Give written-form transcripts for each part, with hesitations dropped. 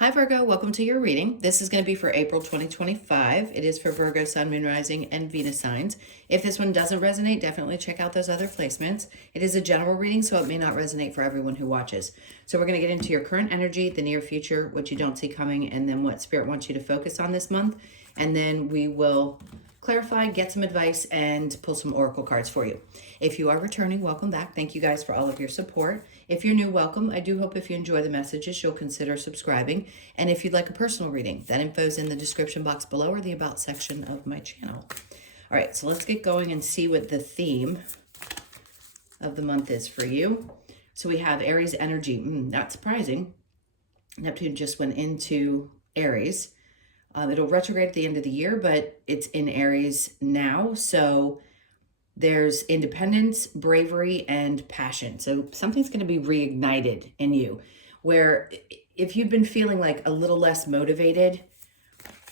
Hi Virgo, welcome to your reading. This is going to be for April 2025. It is for Virgo, Sun, Moon, Rising, and Venus signs. If this one doesn't resonate, definitely check out those other placements. It is a general reading, so it may not resonate for everyone who watches. So we're going to get into your current energy, the near future, what you don't see coming, and then what Spirit wants you to focus on this month. And then we will clarify, get some advice, and pull some oracle cards for you. If you are returning, welcome back. Thank you guys for all of your support. If you're new, welcome. I do hope if you enjoy the messages, you'll consider subscribing. And if you'd like a personal reading, that info is in the description box below or the about section of my channel. All right, so let's get going and see what the theme of the month is for you. So we have Aries energy. Not surprising. Neptune just went into Aries. It'll retrograde at the end of the year, but it's in Aries now. So there's independence, bravery, and passion. So something's going to be reignited in you, where if you've been feeling like a little less motivated,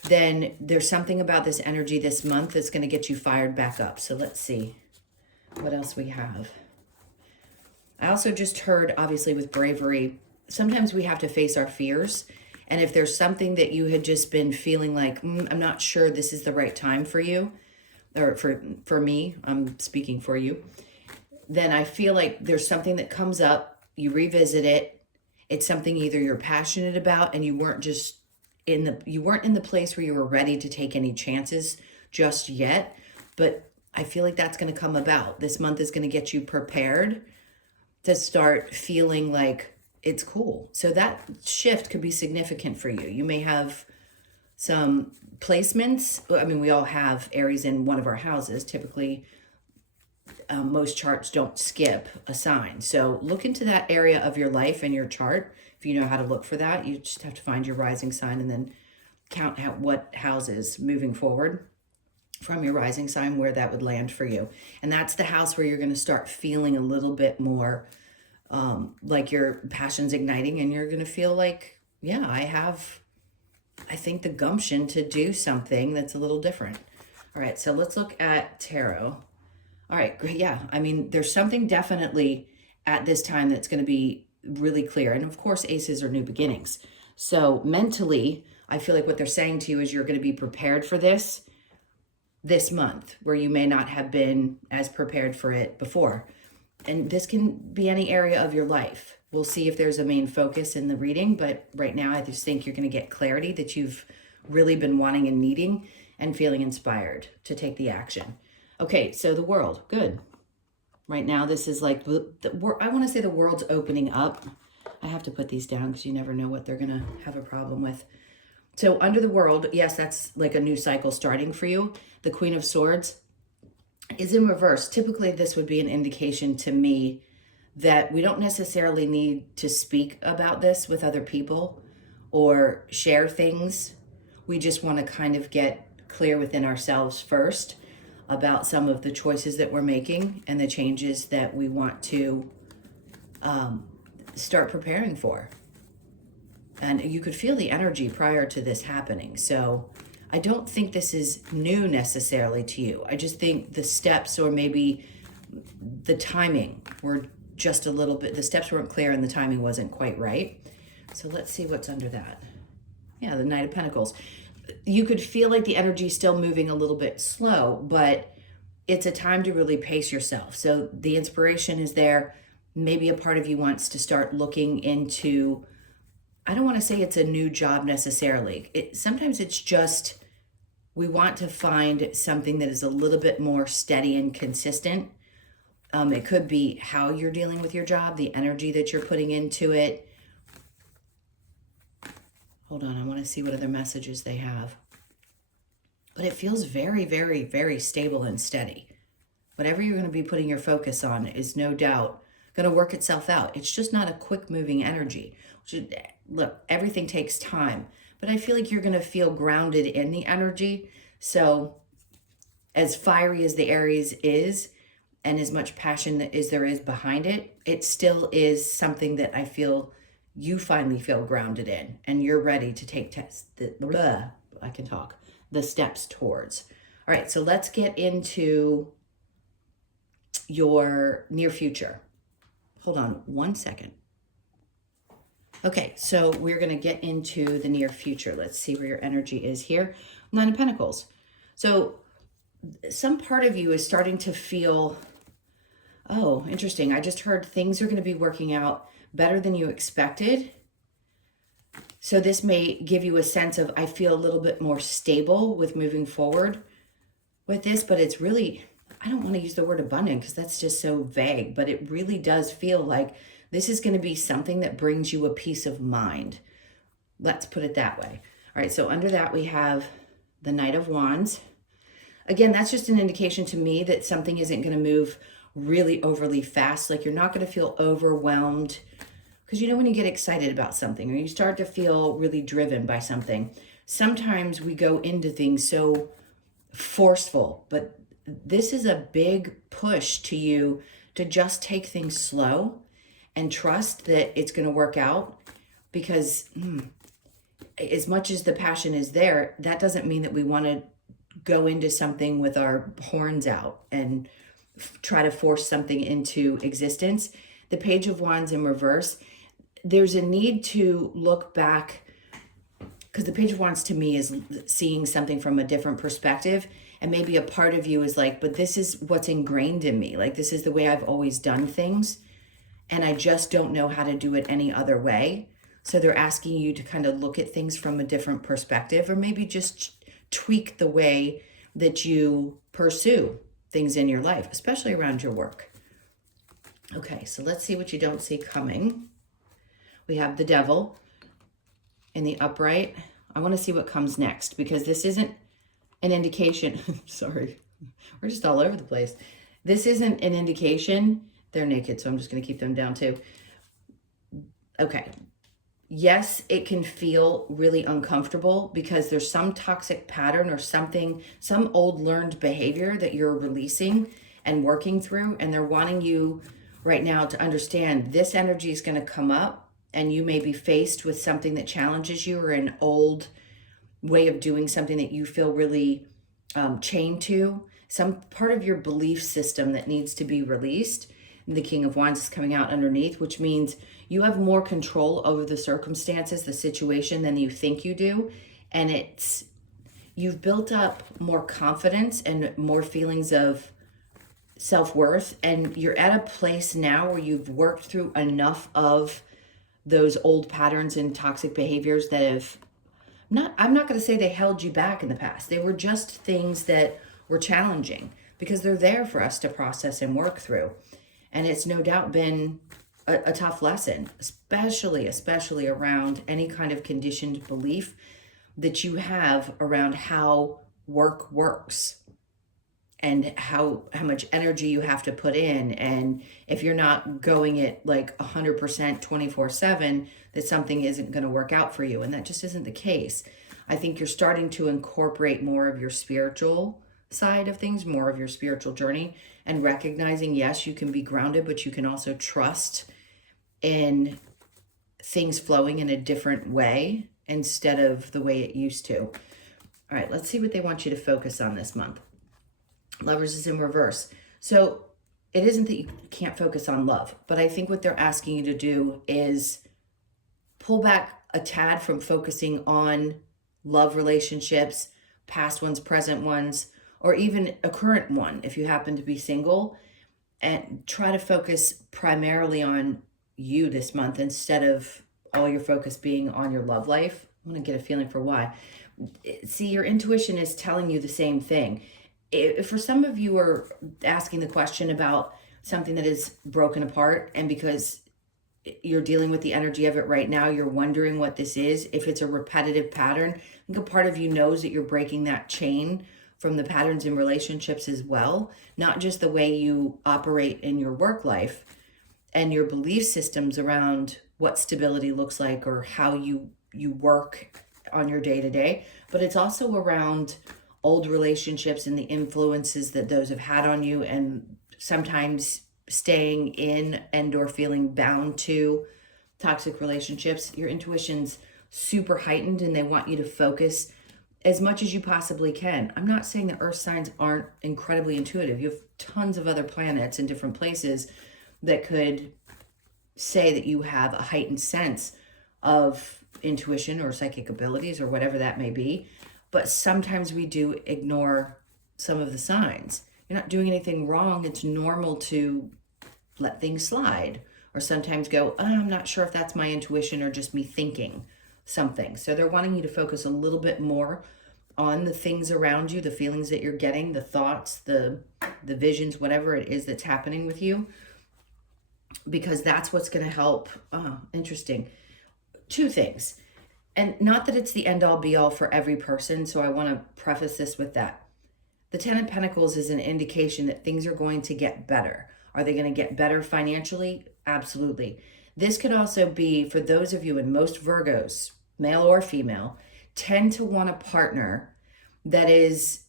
then there's something about this energy this month that's going to get you fired back up. So let's see what else we have. I also just heard, obviously, with bravery, sometimes we have to face our fears. And if there's something that you had just been feeling like, I'm not sure this is the right time for you, or for me, I'm speaking for you, then I feel like there's something that comes up, you revisit it, it's something either you're passionate about and you weren't in the place where you were ready to take any chances just yet, but I feel like that's going to come about. This month is going to get you prepared to start feeling like it's cool. So that shift could be significant for you. You may have some placements. I mean, we all have Aries in one of our houses. Typically, most charts don't skip a sign. So look into that area of your life and your chart. If you know how to look for that, you just have to find your rising sign and then count out what houses moving forward from your rising sign where that would land for you. And that's the house where you're going to start feeling a little bit more like your passion's igniting and you're going to feel like, yeah, I think the gumption to do something that's a little different. All right, so let's look at tarot. All right, great. Yeah, I mean, there's something definitely at this time that's going to be really clear. And of course, aces are new beginnings. So mentally, I feel like what they're saying to you is you're going to be prepared for this month, where you may not have been as prepared for it before. And this can be any area of your life. We'll see if there's a main focus in the reading, but right now I just think you're going to get clarity that you've really been wanting and needing and feeling inspired to take the action. Okay, so the world, good. Right now this is like, I want to say the world's opening up. I have to put these down because you never know what they're going to have a problem with. So under the world, yes, that's like a new cycle starting for you. The Queen of Swords is in reverse. Typically, this would be an indication to me that we don't necessarily need to speak about this with other people or share things. We just want to kind of get clear within ourselves first about some of the choices that we're making and the changes that we want to start preparing for. And you could feel the energy prior to this happening. So I don't think this is new necessarily to you. I just think the steps, or maybe the timing, were just a little bit, the steps weren't clear and the timing wasn't quite right. So let's see what's under that. Yeah, the Knight of Pentacles. You could feel like the energy is still moving a little bit slow, but it's a time to really pace yourself. So the inspiration is there. Maybe a part of you wants to start looking into, I don't want to say it's a new job necessarily. Sometimes it's just, we want to find something that is a little bit more steady and consistent. It could be how you're dealing with your job, the energy that you're putting into it. Hold on, I want to see what other messages they have. But it feels very, very, very stable and steady. Whatever you're going to be putting your focus on is no doubt going to work itself out. It's just not a quick moving energy. Look, everything takes time, but I feel like you're going to feel grounded in the energy. So as fiery as the Aries is, and as much passion as there is behind it, it still is something that I feel you finally feel grounded in, and you're ready to take the steps towards. All right, so let's get into your near future. Hold on one second. Okay, so we're going to get into the near future. Let's see where your energy is here. Nine of Pentacles. So some part of you is starting to feel, oh, interesting. I just heard things are going to be working out better than you expected. So this may give you a sense of, I feel a little bit more stable with moving forward with this, but it's really, I don't want to use the word abundant because that's just so vague, but it really does feel like this is going to be something that brings you a peace of mind. Let's put it that way. All right, so under that we have the Knight of Wands. Again, that's just an indication to me that something isn't going to move really overly fast. Like you're not going to feel overwhelmed, because you know when you get excited about something or you start to feel really driven by something, sometimes we go into things so forceful, but this is a big push to you to just take things slow and trust that it's going to work out. Because as much as the passion is there, that doesn't mean that we want to go into something with our horns out and try to force something into existence. The Page of Wands in reverse, there's a need to look back, because the Page of Wands to me is seeing something from a different perspective. And maybe a part of you is like, but this is what's ingrained in me. Like, this is the way I've always done things. And I just don't know how to do it any other way. So they're asking you to kind of look at things from a different perspective, or maybe just tweak the way that you pursue things in your life, especially around your work. Okay, so let's see what you don't see coming. We have the Devil in the upright. I want to see what comes next, because this isn't an indication. Sorry, we're just all over the place. This isn't an indication. They're naked, so I'm just going to keep them down too. Okay. Yes, it can feel really uncomfortable because there's some toxic pattern or something, some old learned behavior that you're releasing and working through. And they're wanting you right now to understand this energy is going to come up, and you may be faced with something that challenges you, or an old way of doing something that you feel really chained to, some part of your belief system that needs to be released. And the King of Wands is coming out underneath, which means you have more control over the circumstances, the situation, than you think you do. And you've built up more confidence and more feelings of self-worth. And you're at a place now where you've worked through enough of those old patterns and toxic behaviors that have I'm not going to say they held you back in the past. They were just things that were challenging, because they're there for us to process and work through. And it's no doubt been a tough lesson, especially around any kind of conditioned belief that you have around how work works and how much energy you have to put in. And if you're not going it like 100% 24/7, that something isn't going to work out for you. And that just isn't the case. I think you're starting to incorporate more of your spiritual side of things, more of your spiritual journey, and recognizing, yes, you can be grounded, but you can also trust in things flowing in a different way instead of the way it used to. All right, let's see what they want you to focus on this month. Lovers is in reverse. So it isn't that you can't focus on love, but I think what they're asking you to do is pull back a tad from focusing on love relationships, past ones, present ones, or even a current one if you happen to be single, and try to focus primarily on you this month instead of all your focus being on your love life. I want to get a feeling for why. See, your intuition is telling you the same thing. If for some of you are asking the question about something that is broken apart, and because you're dealing with the energy of it right now, you're wondering what this is, if it's a repetitive pattern, I think a part of you knows that you're breaking that chain from the patterns in relationships as well, not just the way you operate in your work life and your belief systems around what stability looks like or how you work on your day-to-day, but it's also around old relationships and the influences that those have had on you, and sometimes staying in and or feeling bound to toxic relationships. Your intuition's super heightened, and they want you to focus as much as you possibly can. I'm not saying that earth signs aren't incredibly intuitive. You have tons of other planets in different places that could say that you have a heightened sense of intuition or psychic abilities or whatever that may be. But sometimes we do ignore some of the signs. You're not doing anything wrong. It's normal to let things slide, or sometimes go, oh, I'm not sure if that's my intuition or just me thinking something. So they're wanting you to focus a little bit more on the things around you, the feelings that you're getting, the thoughts, the visions, whatever it is that's happening with you, because that's what's going to help. Interesting. Two things. And not that it's the end all be all for every person, so I want to preface this with that. The Ten of Pentacles is an indication that things are going to get better. Are they going to get better financially? Absolutely. This could also be for those of you, and most Virgos, male or female, tend to want a partner that is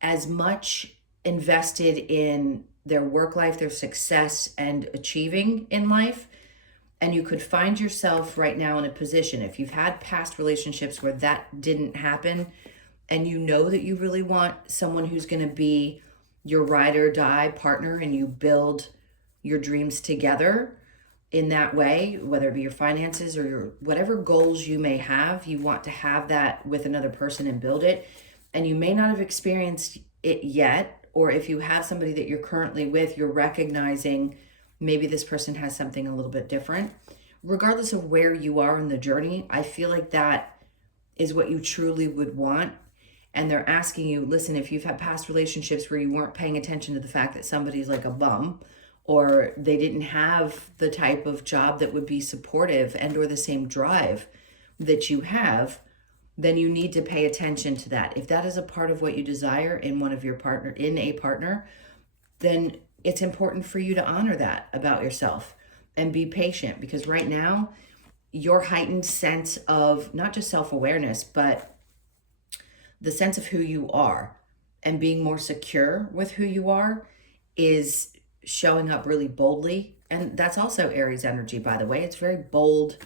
as much invested in their work life, their success, and achieving in life. And you could find yourself right now in a position, if you've had past relationships where that didn't happen, and you know that you really want someone who's going to be your ride or die partner, and you build your dreams together in that way, whether it be your finances or your whatever goals you may have, you want to have that with another person and build it. And you may not have experienced it yet, or if you have somebody that you're currently with, you're recognizing maybe this person has something a little bit different. Regardless of where you are in the journey, I feel like that is what you truly would want. And they're asking you, listen, if you've had past relationships where you weren't paying attention to the fact that somebody's like a bum, or they didn't have the type of job that would be supportive and or the same drive that you have, then you need to pay attention to that. If that is a part of what you desire in one of your partner, in a partner, then it's important for you to honor that about yourself and be patient, because right now your heightened sense of not just self-awareness, but the sense of who you are and being more secure with who you are is showing up really boldly. And that's also Aries energy, by the way. It's very bold,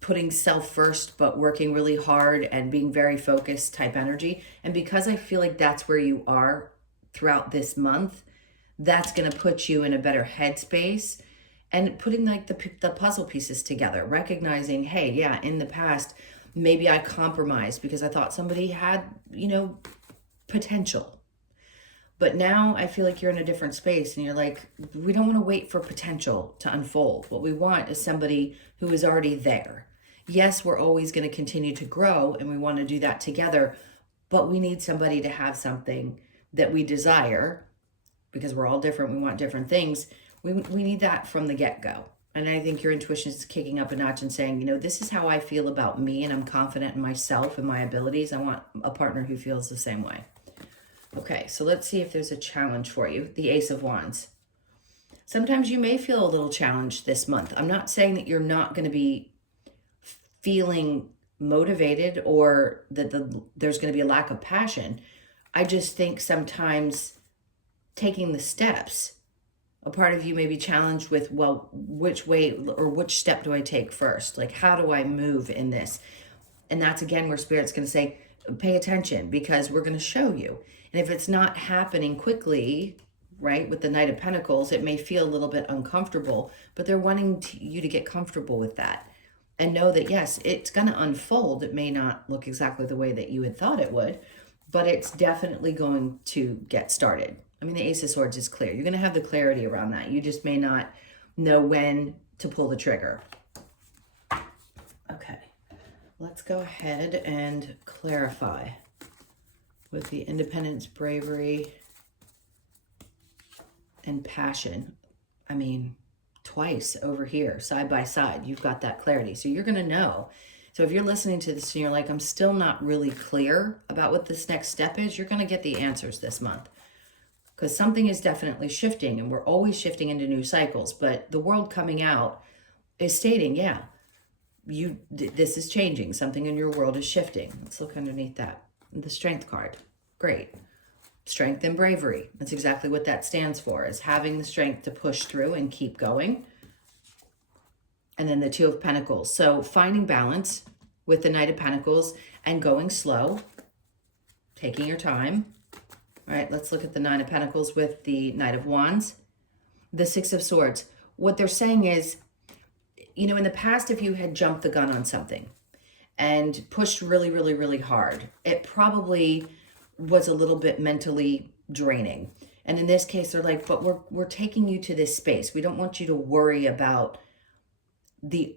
putting self first, but working really hard and being very focused type energy. And because I feel like that's where you are throughout this month, that's going to put you in a better headspace and putting like the puzzle pieces together, recognizing, hey, yeah, in the past, maybe I compromised because I thought somebody had, potential. But now I feel like you're in a different space and you're like, we don't want to wait for potential to unfold. What we want is somebody who is already there. Yes, we're always going to continue to grow and we want to do that together, but we need somebody to have something that we desire, because we're all different. We want different things. We need that from the get-go. And I think your intuition is kicking up a notch and saying, this is how I feel about me and I'm confident in myself and my abilities. I want a partner who feels the same way. Okay, so let's see if there's a challenge for you. The Ace of Wands. Sometimes you may feel a little challenged this month. I'm not saying that you're not going to be feeling motivated or that there's going to be a lack of passion. I just think sometimes taking the steps, a part of you may be challenged with, well, which way or which step do I take first? Like, how do I move in this? And that's, again, where Spirit's going to say, pay attention, because we're going to show you. And if it's not happening quickly, right, with the Knight of Pentacles, it may feel a little bit uncomfortable, but they're wanting you to get comfortable with that and know that, yes, it's going to unfold. It may not look exactly the way that you had thought it would, but it's definitely going to get started. I mean, the Ace of Swords is clear. You're going to have the clarity around that. You just may not know when to pull the trigger. Okay, let's go ahead and clarify with the Independence, Bravery, and Passion. I mean, twice over here, side by side, you've got that clarity. So you're going to know. So if you're listening to this and you're like, I'm still not really clear about what this next step is, you're going to get the answers this month. Because something is definitely shifting, and we're always shifting into new cycles. But the world coming out is stating, yeah, this is changing. Something in your world is shifting. Let's look underneath that. The Strength card. Great. Strength and bravery. That's exactly what that stands for, is having the strength to push through and keep going. And then the Two of Pentacles. So finding balance with the Knight of Pentacles and going slow, taking your time. All right, let's look at the Nine of Pentacles with the Knight of Wands. The Six of Swords. What they're saying is, you know, in the past, if you had jumped the gun on something and pushed really, really, really hard, it probably was a little bit mentally draining. And in this case, they're like, but we're taking you to this space. We don't want you to worry about the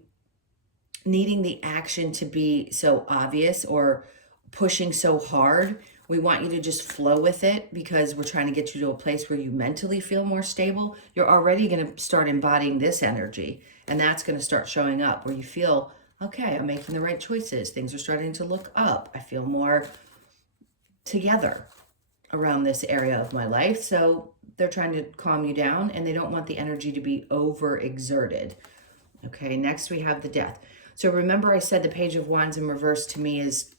needing the action to be so obvious or pushing so hard. We want you to just flow with it because we're trying to get you to a place where you mentally feel more stable. You're already going to start embodying this energy, and that's going to start showing up where you feel, okay, I'm making the right choices. Things are starting to look up. I feel more together around this area of my life. So they're trying to calm you down, and they don't want the energy to be overexerted. Okay, next we have the Death. So remember I said the Page of Wands in reverse to me is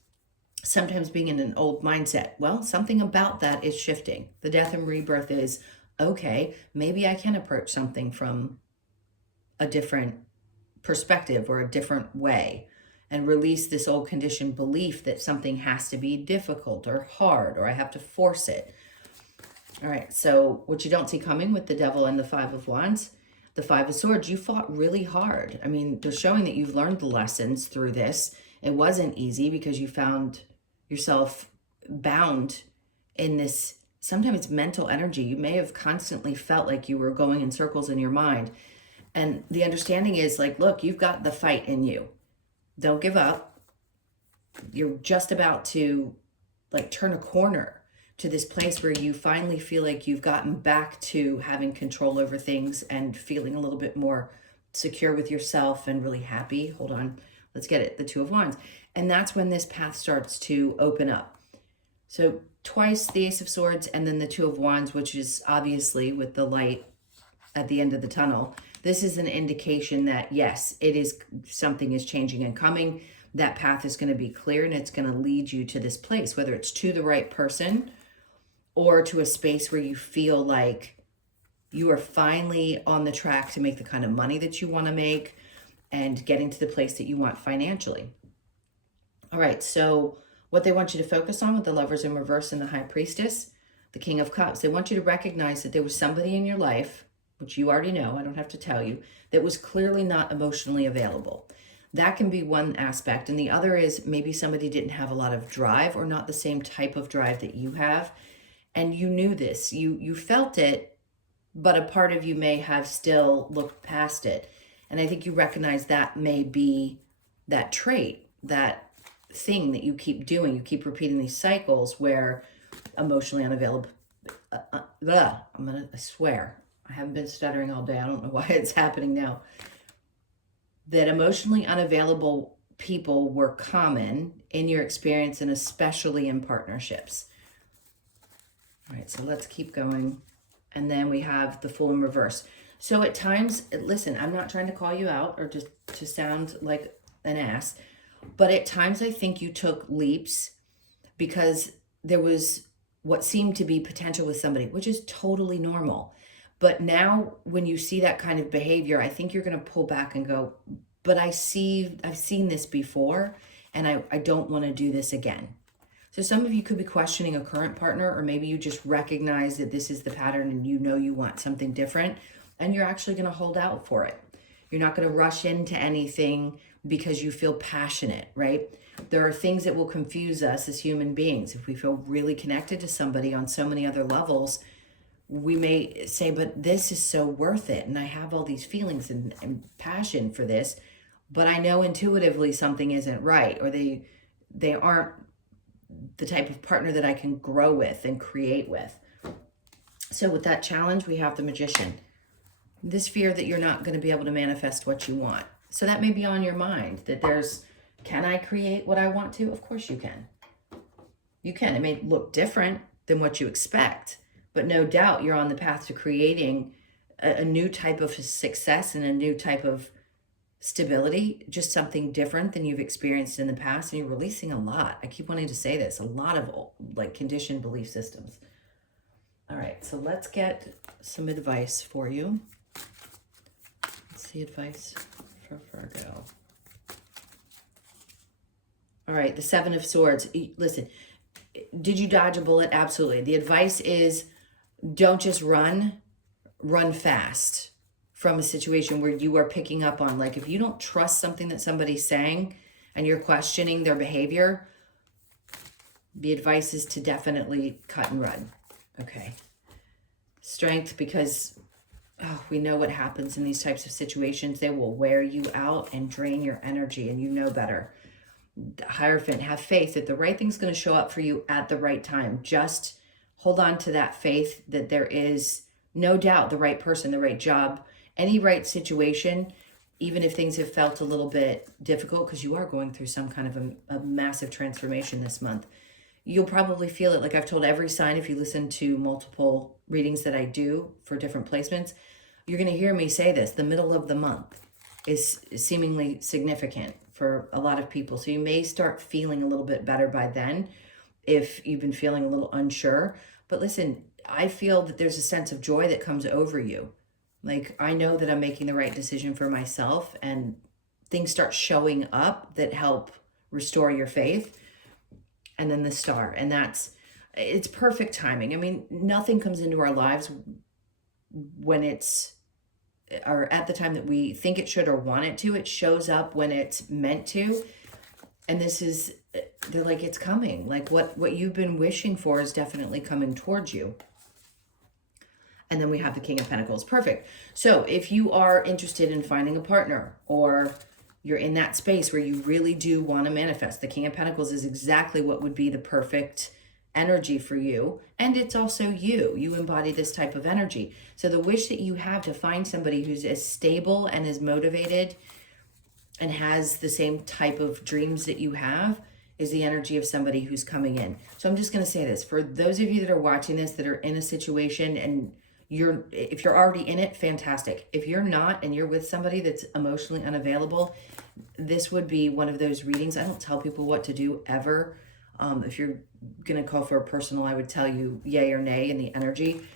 sometimes being in an old mindset. Well, something about that is shifting. The Death and Rebirth is, okay, maybe I can approach something from a different perspective or a different way and release this old conditioned belief that something has to be difficult or hard or I have to force it. All right, so what you don't see coming with the Devil and the Five of Wands, the Five of Swords, you fought really hard. I mean, they're showing that you've learned the lessons through this. It wasn't easy because you found yourself bound in this, sometimes it's mental energy. You may have constantly felt like you were going in circles in your mind. And the understanding is like, look, you've got the fight in you. Don't give up. You're just about to like turn a corner to this place where you finally feel like you've gotten back to having control over things and feeling a little bit more secure with yourself and really happy. Hold on, let's get it, the Two of Wands. And that's when this path starts to open up. So twice the Ace of Swords and then the Two of Wands, which is obviously with the light at the end of the tunnel. This is an indication that yes, it is, something is changing and coming. That path is going to be clear and it's going to lead you to this place, whether it's to the right person or to a space where you feel like you are finally on the track to make the kind of money that you want to make and getting to the place that you want financially. All right, so what they want you to focus on with the Lovers in reverse and the High Priestess, the King of Cups, they want you to recognize that there was somebody in your life, which you already know, I don't have to tell you, that was clearly not emotionally available. That can be one aspect. And the other is maybe somebody didn't have a lot of drive or not the same type of drive that you have. And you knew this, you felt it, but a part of you may have still looked past it. And I think you recognize that may be that trait, that thing that you keep doing. You keep repeating these cycles where emotionally unavailable, I swear, I haven't been stuttering all day. I don't know why it's happening now. That emotionally unavailable people were common in your experience and especially in partnerships. All right, so let's keep going. And then we have the Fool in reverse. So at times, listen, I'm not trying to call you out or just to sound like an ass, but at times I think you took leaps because there was what seemed to be potential with somebody, which is totally normal. But now when you see that kind of behavior, I think you're going to pull back and go, but I've seen this before and I don't want to do this again. So some of you could be questioning a current partner, or maybe you just recognize that this is the pattern and you know you want something different and you're actually going to hold out for it. You're not going to rush into anything because you feel passionate, right? There are things that will confuse us as human beings. If we feel really connected to somebody on so many other levels, we may say, but this is so worth it. And I have all these feelings and passion for this, but I know intuitively something isn't right, or they aren't the type of partner that I can grow with and create with. So with that challenge, we have the Magician. This fear that you're not going to be able to manifest what you want. So that may be on your mind, that can I create what I want to? Of course you can. You can. It may look different than what you expect, but no doubt you're on the path to creating a new type of success and a new type of stability, just something different than you've experienced in the past. And you're releasing a lot. I keep wanting to say this, a lot of like conditioned belief systems. All right, so let's get some advice for you. Let's see advice for Virgo. All right, the Seven of Swords. Listen, did you dodge a bullet? Absolutely. The advice is don't just run fast from a situation where you are picking up on, like, if you don't trust something that somebody's saying and you're questioning their behavior, the advice is to definitely cut and run. Okay. Strength, because we know what happens in these types of situations. They will wear you out and drain your energy, and you know better. The Hierophant, have faith that the right thing's going to show up for you at the right time. Just hold on to that faith that there is no doubt the right person, the right job, any right situation, even if things have felt a little bit difficult, because you are going through some kind of a massive transformation this month. You'll probably feel it. Like I've told every sign, if you listen to multiple readings that I do for different placements, you're going to hear me say this. The middle of the month is seemingly significant for a lot of people. So you may start feeling a little bit better by then if you've been feeling a little unsure. But listen, I feel that there's a sense of joy that comes over you. Like, I know that I'm making the right decision for myself, and things start showing up that help restore your faith. And then the Star, and it's perfect timing. I mean, nothing comes into our lives when it's, or at the time that we think it should or want it to. It shows up when it's meant to. And this is, they're like, it's coming. Like what you've been wishing for is definitely coming towards you. And then we have the King of Pentacles. Perfect. So if you are interested in finding a partner, or you're in that space where you really do want to manifest, the King of Pentacles is exactly what would be the perfect energy for you. And it's also you embody this type of energy. So the wish that you have to find somebody who's as stable and as motivated and has the same type of dreams that you have is the energy of somebody who's coming in. So I'm just going to say this, for those of you that are watching this, that are in a situation, and if you're already in it, fantastic. If you're not, and you're with somebody that's emotionally unavailable, this would be one of those readings. I don't tell people what to do ever. If you're going to call for a personal, I would tell you yay or nay in the energy.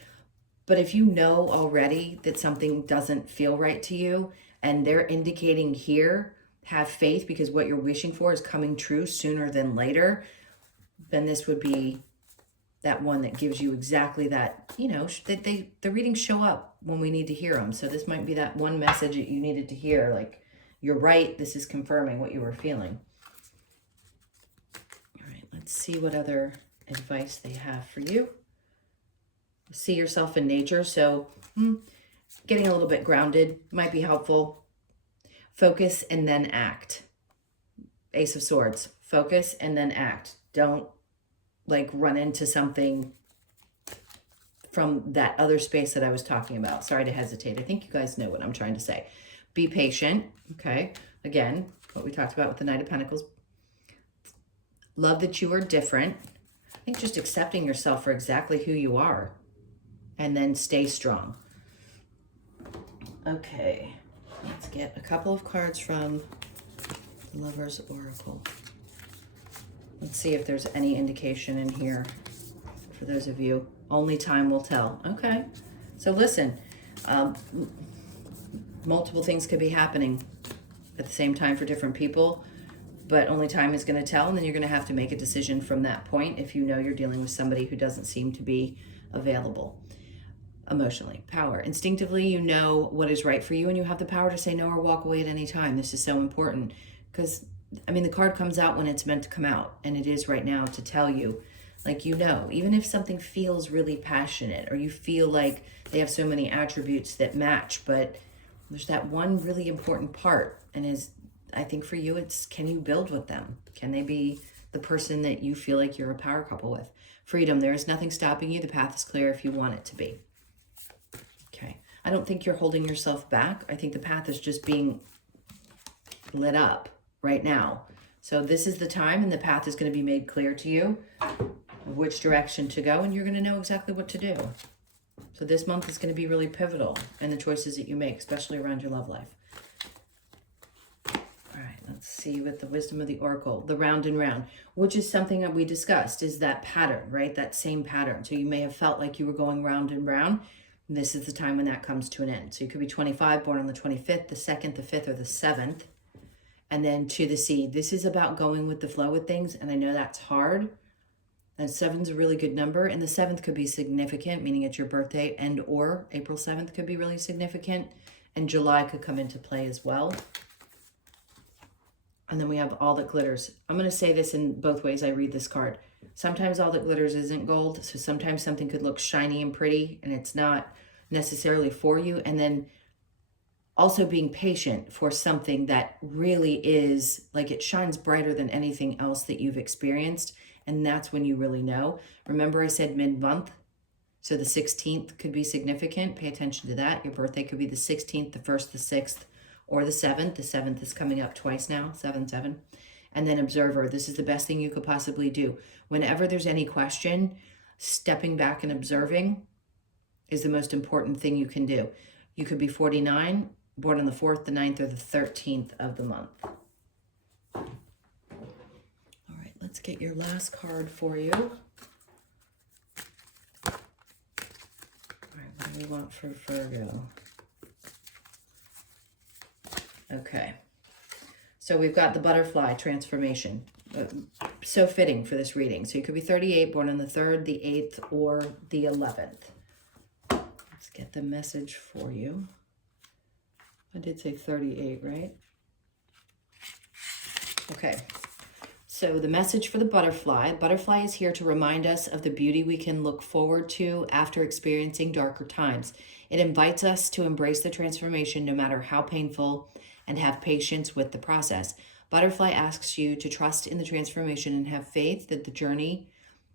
But if you know already that something doesn't feel right to you, and they're indicating here, have faith, because what you're wishing for is coming true sooner than later, then this would be that one that gives you exactly that, that the readings show up when we need to hear them. So this might be that one message that you needed to hear, like, you're right, this is confirming what you were feeling. All right, let's see what other advice they have for you. See yourself in nature. So getting a little bit grounded might be helpful. Focus and then act. Ace of Swords. Focus and then act. Don't run into something from that other space that I was talking about. Sorry to hesitate. I think you guys know what I'm trying to say. Be patient. Okay. Again, what we talked about with the Knight of Pentacles. Love that you are different. I think just accepting yourself for exactly who you are, and then stay strong. Okay. Let's get a couple of cards from the Lover's Oracle. Let's see if there's any indication in here for those of you. Only time will tell. Okay. So listen, multiple things could be happening at the same time for different people, but only time is going to tell, and then you're going to have to make a decision from that point if you know you're dealing with somebody who doesn't seem to be available. Emotionally, power. Instinctively, you know what is right for you, and you have the power to say no or walk away at any time. This is so important because, the card comes out when it's meant to come out, and it is right now to tell you, even if something feels really passionate, or you feel like they have so many attributes that match, but there's that one really important part, and I think for you, it's, can you build with them? Can they be the person that you feel like you're a power couple with? Freedom. There is nothing stopping you. The path is clear if you want it to be. Okay. I don't think you're holding yourself back. I think the path is just being lit up right now. So this is the time, and the path is going to be made clear to you of which direction to go, and you're going to know exactly what to do. So this month is going to be really pivotal in the choices that you make, especially around your love life. All right, let's see with the Wisdom of the Oracle, the round and round, which is something that we discussed, is that pattern, right? That same pattern. So you may have felt like you were going round and round. This is the time when that comes to an end. So you could be 25, born on the 25th, the 2nd, the 5th, or the 7th. And then to the sea. This is about going with the flow with things, and I know that's hard. And 7's a really good number, and the 7th could be significant, meaning it's your birthday, and or April 7th could be really significant. and July could come into play as well. And then we have all that glitters. I'm going to say this in both ways I read this card. Sometimes all that glitters isn't gold. So sometimes something could look shiny and pretty and it's not necessarily for you. And then also being patient for something that really is, like, it shines brighter than anything else that you've experienced. And that's when you really know. Remember I said mid-month? So the 16th could be significant. Pay attention to that. Your birthday could be the 16th, the 1st, the 6th, or the 7th. The 7th is coming up twice now, 7-7. And then observer. This is the best thing you could possibly do. Whenever there's any question, stepping back and observing is the most important thing you can do. You could be 49, born on the 4th, the 9th, or the 13th of the month. All right, let's get your last card for you. All right, what do we want for Virgo? Okay, so we've got the butterfly transformation. So fitting for this reading. So you could be 38, born on the 3rd, the 8th, or the 11th. Let's get the message for you. I did say 38, right? Okay. So the message for the butterfly. Butterfly is here to remind us of the beauty we can look forward to after experiencing darker times. It invites us to embrace the transformation no matter how painful, and have patience with the process. Butterfly asks you to trust in the transformation and have faith that the journey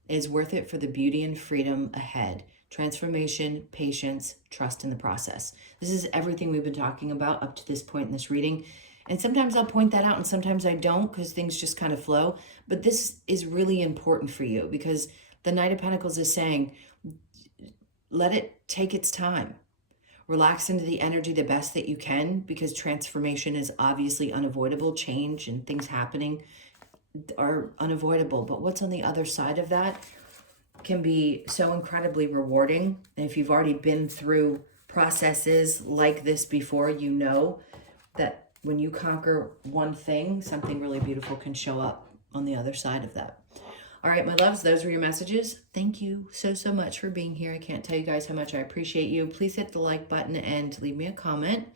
is worth it for the beauty and freedom ahead. Transformation, patience, trust in the process. This is everything we've been talking about up to this point in this reading. And sometimes I'll point that out and sometimes I don't, because things just kind of flow. But this is really important for you because the Knight of Pentacles is saying, let it take its time. Relax into the energy the best that you can, because transformation is obviously unavoidable. Change and things happening are unavoidable. But what's on the other side of that can be so incredibly rewarding. And if you've already been through processes like this before, you know that when you conquer one thing, something really beautiful can show up on the other side of that. All right, my loves, those were your messages. Thank you so, so much for being here. I can't tell you guys how much I appreciate you. Please hit the like button and leave me a comment.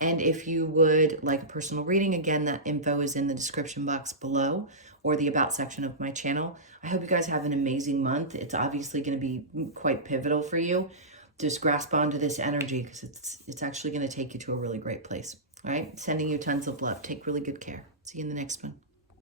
And if you would like a personal reading, again, that info is in the description box below or the about section of my channel. I hope you guys have an amazing month. It's obviously going to be quite pivotal for you. Just grasp onto this energy because it's actually going to take you to a really great place. All right, sending you tons of love. Take really good care. See you in the next one.